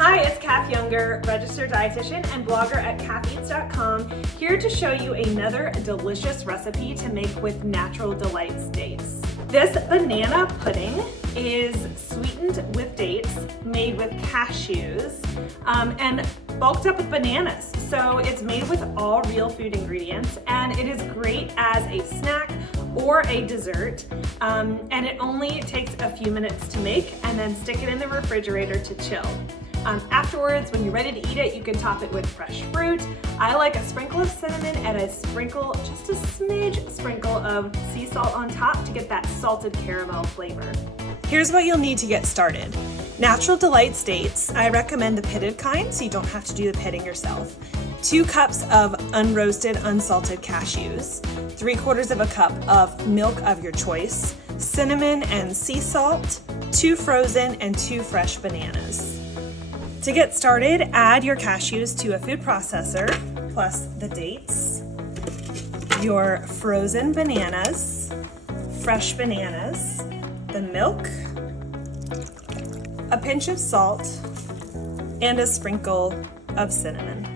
Hi, it's Kath Younger, registered dietitian and blogger at Cashews.com, here to show you another delicious recipe to make with Natural Delights dates. This banana pudding is sweetened with dates, made with cashews, and bulked up with bananas. So it's made with all real food ingredients, and it is great as a snack or a dessert, and it only takes a few minutes to make, and then stick it in the refrigerator to chill. Afterwards, when you're ready to eat it, you can top it with fresh fruit. I like a sprinkle of cinnamon and a sprinkle, just a smidge sprinkle of sea salt on top to get that salted caramel flavor. Here's what you'll need to get started. Natural Delights dates, I recommend the pitted kind so you don't have to do the pitting yourself. 2 cups of unroasted, unsalted cashews, 3/4 cup of milk of your choice, cinnamon and sea salt, 2 frozen and 2 fresh bananas. To get started, add your cashews to a food processor, plus the dates, your frozen bananas, fresh bananas, the milk, a pinch of salt, and a sprinkle of cinnamon.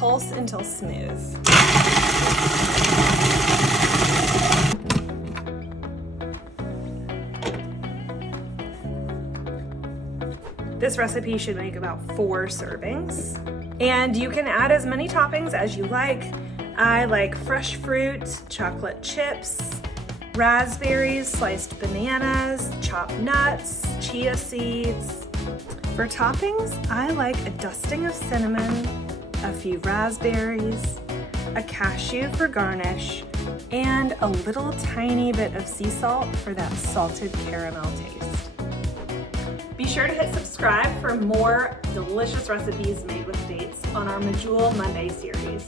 Pulse until smooth. This recipe should make about 4 servings. And you can add as many toppings as you like. I like fresh fruit, chocolate chips, raspberries, sliced bananas, chopped nuts, chia seeds. For toppings, I like a dusting of cinnamon, a few raspberries, a cashew for garnish, and a little tiny bit of sea salt for that salted caramel taste. Be sure to hit subscribe for more delicious recipes made with dates on our Medjool Monday series.